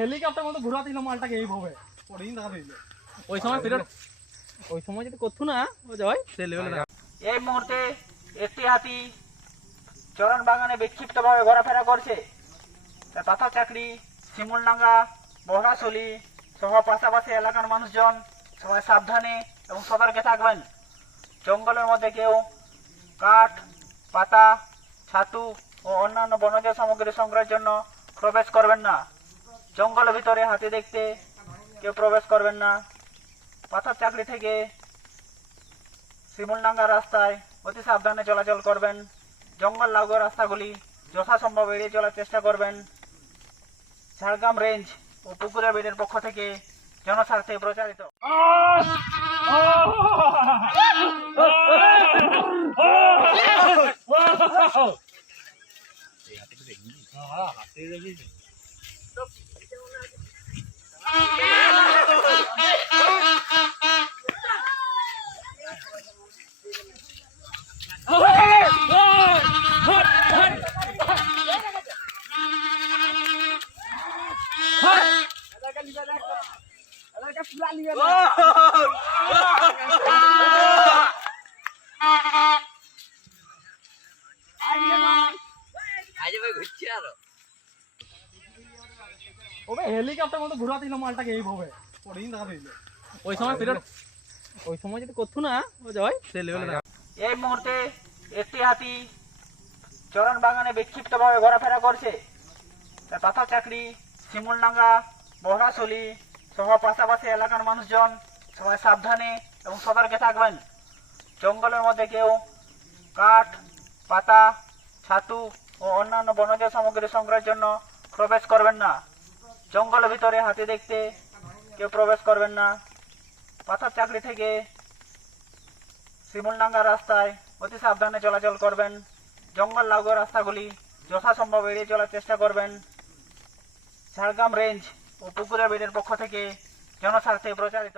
Helicopter মতো ঘুরা দিল মালটাকে এইভাবে পড়েই দেখা দিল ওই সময় পিরিয়ড ওই সময় যদি করতো না ও জয় সেই লেভেলে। এই মুহূর্তে একটি হাতি চরণ বাগানে বিক্ষিপ্তভাবে ঘোরাফেরা করছে। তথা চাকরি শিমুলডাঙ্গা বহরাশলী সহ পাশাপাশি এলাকার মানুষজন সবাই সাবধানে এবং সতর্কে থাকবেন। জঙ্গলের মধ্যে কেউ কাঠ পাতা ছাতু ও অন্যান্য বনজ সামগ্রী সংগ্রহের জন্য প্রবেশ করবেন না। জঙ্গলের ভিতরে হাতি দেখতে কেউ প্রবেশ করবেন না। পাথর চাকরি থেকে শিমুলডাঙ্গা রাস্তায় অতি সাবধানে চলাচল করবেন। জঙ্গল লাগোয়া রাস্তাগুলি যথাসম্ভব এড়িয়ে চলার চেষ্টা করবেন। ঝাড়গ্রাম রেঞ্জ ও পুকুরা বিডের পক্ষ থেকে জনস্বার্থে প্রচারিত। হেলিকপ্টার মতো ঘুরা দিল মালটাকে এইভাবে পড়েই দেখা দিল ওই সময় পিরিয়ড ওই সময় যদি করতো না ও জয় সেই লেভেলে। এই মুহূর্তে একটি হাতি চরণ বাগানে বিক্ষিপ্তভাবে ঘোরাফেরা করছে। তথা চাকরি শিমুলডাঙ্গা বহরাশলী সহ পাশাপাশি এলাকার মানুষজন সবাই সাবধানে এবং সতর্কে থাকবেন। জঙ্গলের মধ্যে কেউ কাঠ পাতা ছাতু ও অন্যান্য বনজ সামগ্রী সংগ্রহের জন্য প্রবেশ করবেন না। জঙ্গলের ভিতরে হাতি দেখতে কেউ প্রবেশ করবেন না। পাথর চাকরি থেকে শিমুলডাঙ্গা রাস্তায় অতি সাবধানে চলাচল করবেন। জঙ্গল লাগোয়া রাস্তাগুলি যথাসম্ভব এড়িয়ে চলার চেষ্টা করবেন। ঝাড়গ্রাম রেঞ্জ ও পুকুরা বিডের পক্ষ থেকে জনস্বার্থে প্রচারিত।